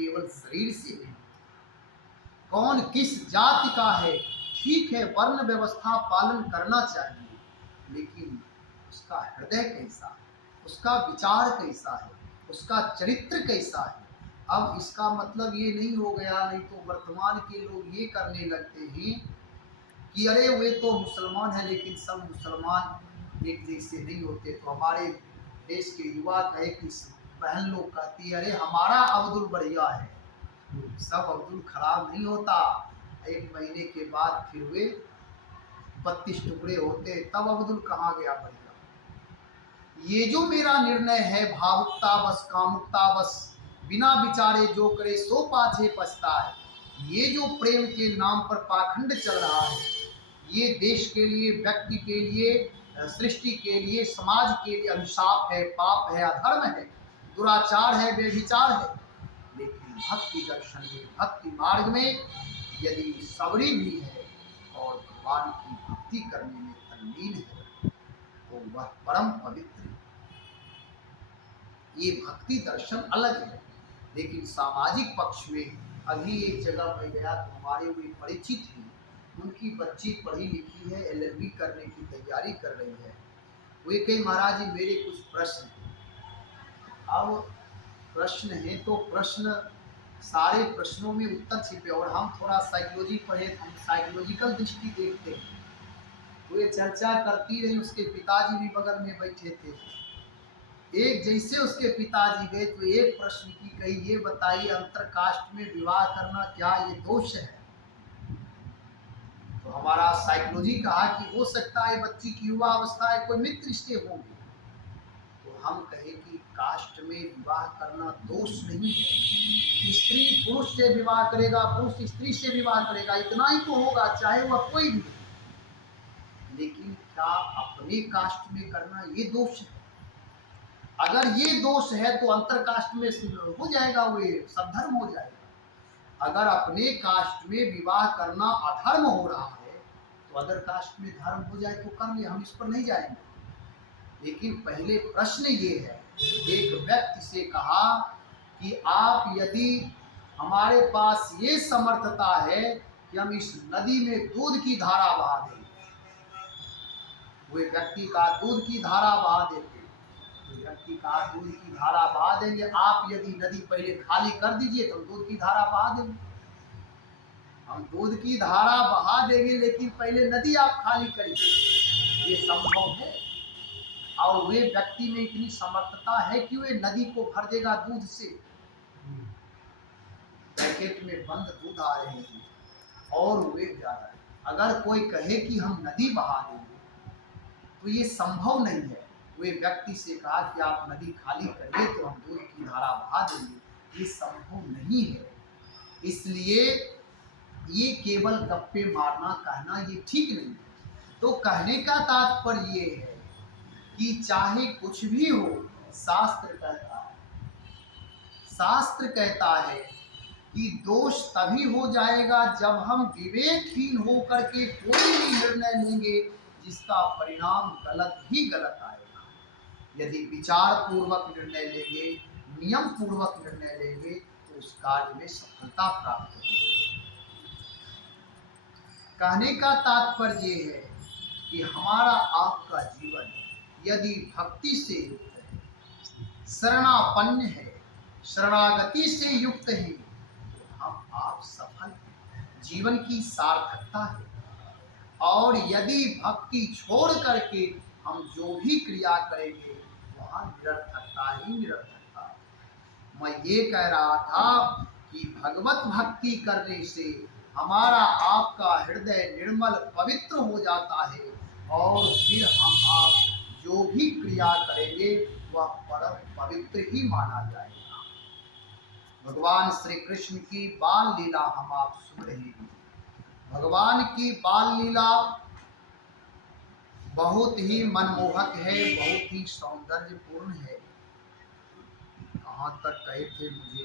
केवल शरीर से नहीं। कौन किस जाति का है, ठीक है वर्ण व्यवस्था पालन करना चाहिए, लेकिन उसका हृदय कैसा है, उसका विचार कैसा है, उसका चरित्र कैसा है। अब इसका मतलब ये नहीं हो गया, नहीं तो वर्तमान के लोग ये करने लगते हैं कि अरे वे तो मुसलमान हैं लेकिन सब मुसलमान एक जैसे नहीं होते। तो हमारे देश के युवा कहे कि बहन लोग कहती है अरे हमारा अब्दुल बढ़िया है, सब अब्दुल खराब नहीं होता। एक महीने के बाद फिर वे 32 टुकड़े होते, तब अब्दुल कहाँ गया बढ़िया। ये जो मेरा निर्णय है भावुकता बस कामुकता बस, बिना विचारे जो करे सो पाछे पछताए। ये जो प्रेम के नाम पर पाखंड चल रहा है, ये देश के लिए, व्यक्ति के लिए, सृष्टि के लिए, समाज के लिए अभिशाप है, पाप है, अधर्म है, दुराचार है, व्यभिचार है। लेकिन भक्ति दर्शन में, भक्ति मार्ग में यदि सबरी भी है और भगवान की भक्ति करने में तल्लीन है तो वह परम पवित्र है। ये भक्ति दर्शन अलग है। लेकिन सामाजिक पक्ष में अभी एक जगह मैं गया तो हमारे वे परिचित हैं, उनकी बच्ची पढ़ी लिखी है, LLB करने की तैयारी कर रही है। वे कहे महाराज जी मेरे कुछ प्रश्न हैं। अब प्रश्न है तो प्रश्न, सारे प्रश्नों में उत्तर छिपे, और हम थोड़ा साइकोलॉजी पढ़े, हम साइकोलॉजिकल दृष्टि देखते हैं। वे चर्चा करती रही, उसके पिताजी भी बगल में बैठे थे। एक जैसे उसके पिताजी गए तो एक प्रश्न की कही, ये बताइए अंतर कास्ट में विवाह करना क्या ये दोष है? तो हमारा साइकोलॉजी कहा कि हो सकता है बच्ची की युवा अवस्था है, कोई मित्र रिश्ते होंगे। तो हम कहे कि कास्ट में विवाह करना दोष नहीं है। स्त्री पुरुष से विवाह करेगा, पुरुष स्त्री से विवाह करेगा, इतना ही तो होगा, चाहे वह कोई भी। लेकिन क्या अपने कास्ट में करना ये दोष है? अगर ये दोष है तो अंतर कास्ट में हो जाएगा, वे सद्धर्म हो जाएगा। अगर अपने कास्ट में विवाह करना अधर्म हो रहा है तो अदर कास्ट में धर्म हो जाए तो कर ले, हम इस पर नहीं जाएंगे। लेकिन पहले प्रश्न ये है, एक व्यक्ति से कहा कि आप यदि हमारे पास ये समर्थता है कि हम इस नदी में दूध की धारा बहा दें, वे व्यक्ति का दूध की धारा बहा देते, व्यक्ति का दूध की धारा बहा देंगे। आप यदि नदी पहले खाली कर दीजिए तो दूध की धारा बहा देंगे। हम दूध की धारा बहा देंगे लेकिन पहले नदी आप खाली करिए, ये संभव है। और वे व्यक्ति में इतनी समर्थता है कि वे नदी को भर देगा दूध से। पैकेट में बंद दूध आ रहे हैं और वे जा रहा है। अगर कोई कहे कि हम नदी बहा देंगे तो ये संभव नहीं है। वे व्यक्ति से कहा कि आप नदी खाली करिए तो हम दूध की धारा बहा देंगे, ये संभव नहीं है। इसलिए ये केवल गप्पे मारना, कहना ये ठीक नहीं है। तो कहने का तात्पर्य ये है कि चाहे कुछ भी हो, शास्त्र कहता है, शास्त्र कहता है कि दोष तभी हो जाएगा जब हम विवेकहीन होकर के कोई भी निर्णय लेंगे जिसका परिणाम गलत ही गलत आएगा। यदि विचार पूर्वक निर्णय लेंगे, नियम पूर्वक निर्णय लेंगे तो उस कार्य में सफलता प्राप्त होगी। कहने का तात्पर्य ये है कि हमारा आपका जीवन यदि भक्ति से युक्त है, शरणापन्न है, शरणागति से युक्त है, तो हम आप सफल हैं, जीवन की सार्थकता है। और यदि भक्ति छोड़ करके हम जो भी क्रिया करेंगे वहाँ निरर्थकता ही निरर्थकता है। मैं ये कह रहा था कि भगवत भक्ति करने से हमारा आपका हृदय निर्मल पवित्र हो जाता है और फिर हम आप जो भी क्रिया करेंगे वह परम पवित्र ही माना जाएगा। भगवान श्री कृष्ण की बाल लीला हम आप सुन रहे हैं। भगवान की बाल लीला बहुत ही मनमोहक है, बहुत ही सौंदर्यपूर्ण है। कहाँ तक कहे थे मुझे